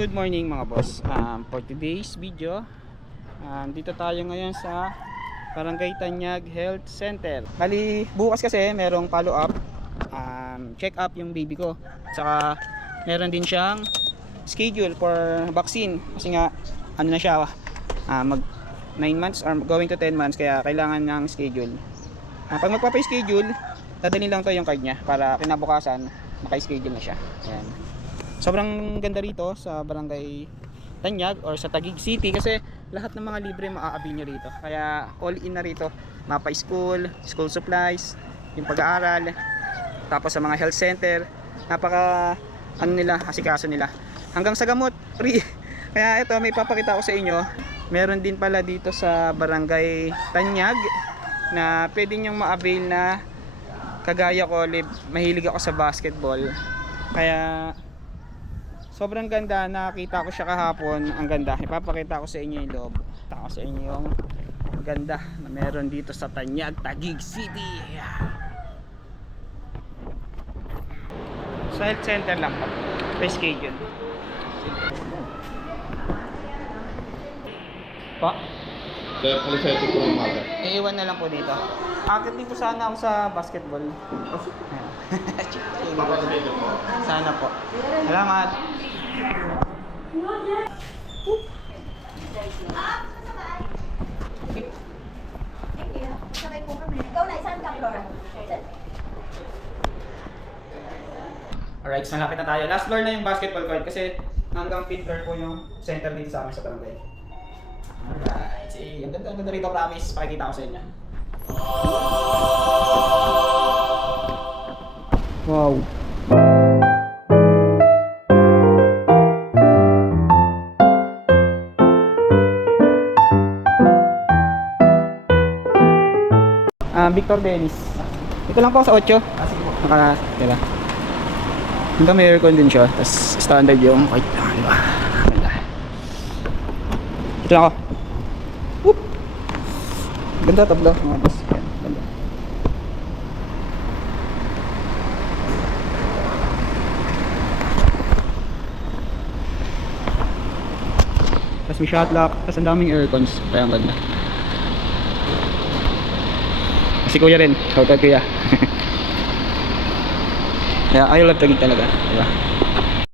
Good morning mga boss. For today's video, dito tayo ngayon sa Barangay Tanyag Health Center. Bali, bukas kasi merong follow up, check up yung baby ko. Saka meron din siyang schedule for vaccine. Kasi nga, ano na siya, mag 9 months or going to 10 months. Kaya kailangan ng schedule. Pag magpapa-schedule, dadalhin lang to yung card niya para kinabukasan, naka-schedule na siya. Ayan. Sobrang ganda rito sa Barangay Tanyag or sa Taguig City kasi lahat ng mga libre maaabil nyo rito. Kaya all in na rito, mapa school, school supplies, yung pag-aaral, tapos sa mga health center, napaka ano nila, asikaso nila. Hanggang sa gamot, free. Kaya ito, may papakita ko sa inyo. Meron din pala dito sa Barangay Tanyag na pwede nyong ma-avail na kagaya ko, mahilig ako sa basketball. Kaya sobrang ganda, nakita ko siya kahapon. Ang ganda, ipapakita ko sa inyo yung loob. Ipapakita ko sa inyo yung ganda na meron dito sa Tanyag, Taguig City. Sa health center lang po, may schedule pa. Kaya kalisete po yung maga. Iiwan na lang po dito. Akit din po sana ako sa basketball. Sana po. Salamat. Sabay po kami. Ikaw na, isang ka, Flora. Alright, so malapit na tayo. Last floor na yung basketball court kasi hanggang fifth floor po yung center dito sa amin sa barangay. Alright, see, ang ganda rito, promise. Pakikita ko sa inyo. Wow. Victor Dennis. Ito lang po sa 8. Naka, diba? Hanggang may aircon din siya. Tapos standard yung white lang, diba? Ganda. Ito lang ako. Whoop! Ganda, tabla. Ganda. Tapos may shot lock. Tapos ang daming aircons. Kaya ang ganda. Si kuya rin, shout out kuya. Kaya I love Taguig talaga, diba?